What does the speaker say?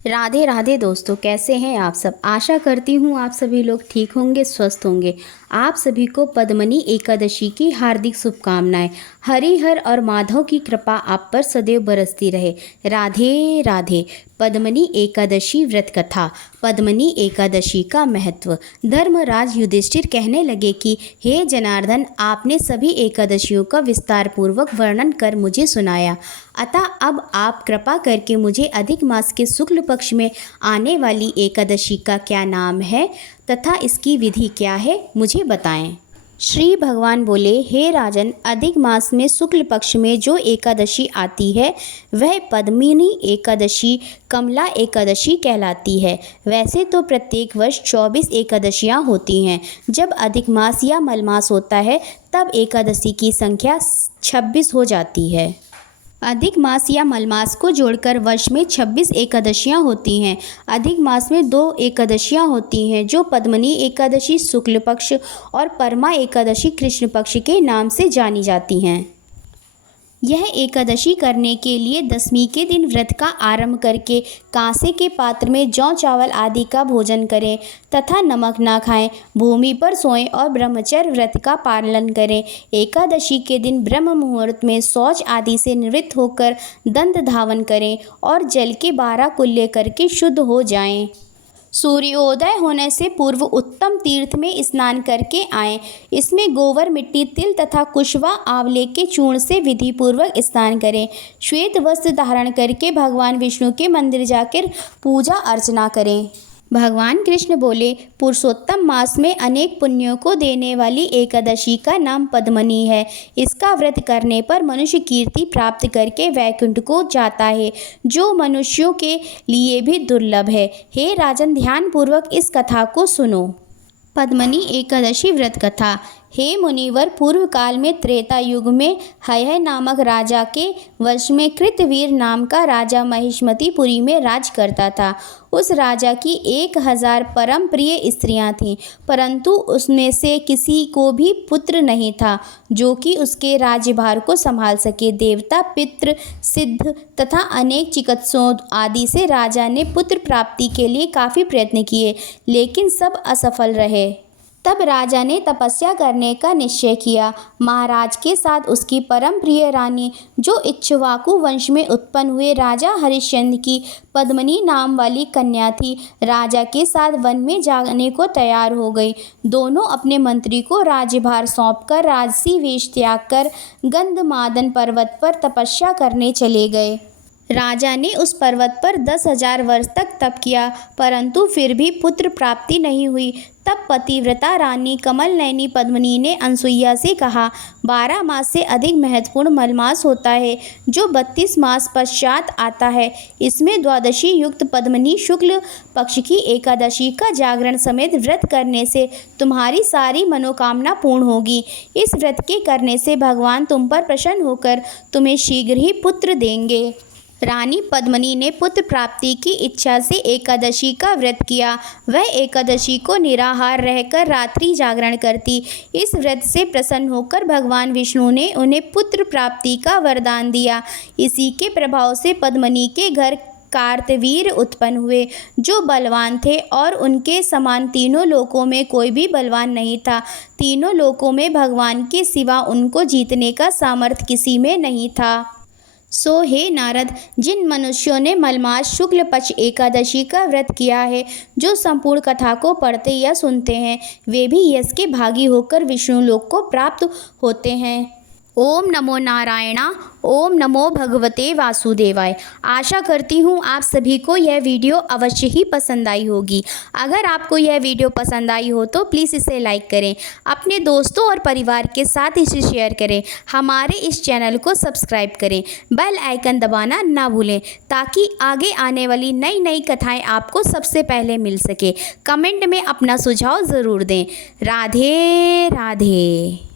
राधे राधे दोस्तों, कैसे हैं आप सब। आशा करती हूँ आप सभी लोग ठीक होंगे, स्वस्थ होंगे। आप सभी को पद्मनी एकादशी की हार्दिक शुभकामनाएं। हरिहर और माधव की कृपा आप पर सदैव बरसती रहे। राधे राधे। पद्मनी एकादशी व्रत कथा। पद्मनी एकादशी का महत्व। धर्मराज युधिष्ठिर कहने लगे कि हे जनार्दन, आपने सभी एकादशियों का विस्तार पूर्वक वर्णन कर मुझे सुनाया, अतः अब आप कृपा करके मुझे अधिक मास के शुक्ल पक्ष में आने वाली एकादशी का क्या नाम है तथा इसकी विधि क्या है, मुझे बताएं। श्री भगवान बोले, हे राजन, अधिक मास में शुक्ल पक्ष में जो एकादशी आती है वह पद्मिनी एकादशी, कमला एकादशी कहलाती है। वैसे तो प्रत्येक वर्ष 24 एकादशियाँ होती हैं। जब अधिक मास या मलमास होता है तब एकादशी की संख्या 26 हो जाती है। अधिक मास या मलमास को जोड़कर वर्ष में 26 एकादशियाँ होती हैं। अधिक मास में 2 एकादशियाँ होती हैं जो पद्मनी एकादशी शुक्ल पक्ष और परमा एकादशी कृष्ण पक्ष के नाम से जानी जाती हैं। यह एकादशी करने के लिए दशमी के दिन व्रत का आरंभ करके कांसे के पात्र में जौ चावल आदि का भोजन करें तथा नमक ना खाएं, भूमि पर सोएं और ब्रह्मचर्य व्रत का पालन करें। एकादशी के दिन ब्रह्म मुहूर्त में शौच आदि से निवृत्त होकर दंत धावन करें और जल के 12 कुल्ले करके शुद्ध हो जाएं। सूर्योदय होने से पूर्व उत्तम तीर्थ में स्नान करके आएं। इसमें गोबर, मिट्टी, तिल तथा कुशवा आंवले के चूर्ण से विधि पूर्वक स्नान करें। श्वेत वस्त्र धारण करके भगवान विष्णु के मंदिर जाकर पूजा अर्चना करें। भगवान कृष्ण बोले, पुरुषोत्तम मास में अनेक पुण्यों को देने वाली एकादशी का नाम पद्मनी है। इसका व्रत करने पर मनुष्य कीर्ति प्राप्त करके वैकुंठ को जाता है, जो मनुष्यों के लिए भी दुर्लभ है। हे राजन, ध्यान पूर्वक इस कथा को सुनो। पद्मनी एकादशी व्रत कथा। हे मुनिवर, पूर्व काल में त्रेता युग में हय नामक राजा के वश में कृतवीर नाम का राजा महिष्मतिपुरी में राज करता था। उस राजा की 1000 परम प्रिय स्त्रियां थीं, परंतु उसमें से किसी को भी पुत्र नहीं था जो कि उसके राज्यभार को संभाल सके। देवता, पितृ, सिद्ध तथा अनेक चिकित्सकों आदि से राजा ने पुत्र प्राप्ति के लिए काफ़ी प्रयत्न किए, लेकिन सब असफल रहे। तब राजा ने तपस्या करने का निश्चय किया। महाराज के साथ उसकी परम प्रिय रानी, जो इक्ष्वाकु वंश में उत्पन्न हुए राजा हरिश्चंद्र की पद्मनी नाम वाली कन्या थी, राजा के साथ वन में जाने को तैयार हो गई। दोनों अपने मंत्री को राज्यभार सौंपकर राजसी वेश त्याग कर गंधमादन पर्वत पर तपस्या करने चले गए। राजा ने उस पर्वत पर 10,000 वर्ष तक तप किया, परंतु फिर भी पुत्र प्राप्ति नहीं हुई। तब पतिव्रता रानी कमल नयनी पद्मिनी ने अनसुईया से कहा, 12 मास से अधिक महत्वपूर्ण मलमास होता है, जो 32 मास पश्चात आता है। इसमें द्वादशी युक्त पद्मनी शुक्ल पक्ष की एकादशी का जागरण समेत व्रत करने से तुम्हारी सारी मनोकामना पूर्ण होगी। इस व्रत के करने से भगवान तुम पर प्रसन्न होकर तुम्हें शीघ्र ही पुत्र देंगे। रानी पद्मिनी ने पुत्र प्राप्ति की इच्छा से एकादशी का व्रत किया। वह एकादशी को निराहार रहकर रात्रि जागरण करती। इस व्रत से प्रसन्न होकर भगवान विष्णु ने उन्हें पुत्र प्राप्ति का वरदान दिया। इसी के प्रभाव से पद्मिनी के घर कार्तवीर उत्पन्न हुए, जो बलवान थे और उनके समान तीनों लोकों में कोई भी बलवान नहीं था। तीनों लोकों में भगवान के सिवा उनको जीतने का सामर्थ्य किसी में नहीं था। सो हे नारद, जिन मनुष्यों ने मलमास शुक्ल पक्ष एकादशी का व्रत किया है, जो संपूर्ण कथा को पढ़ते या सुनते हैं, वे भी यश के भागी होकर विष्णु लोक को प्राप्त होते हैं। ओम नमो नारायणा। ओम नमो भगवते वासुदेवाय। आशा करती हूँ आप सभी को यह वीडियो अवश्य ही पसंद आई होगी। अगर आपको यह वीडियो पसंद आई हो तो प्लीज़ इसे लाइक करें, अपने दोस्तों और परिवार के साथ इसे शेयर करें, हमारे इस चैनल को सब्सक्राइब करें, बेल आइकन दबाना ना भूलें, ताकि आगे आने वाली नई नई कथाएँ आपको सबसे पहले मिल सके। कमेंट में अपना सुझाव ज़रूर दें। राधे राधे।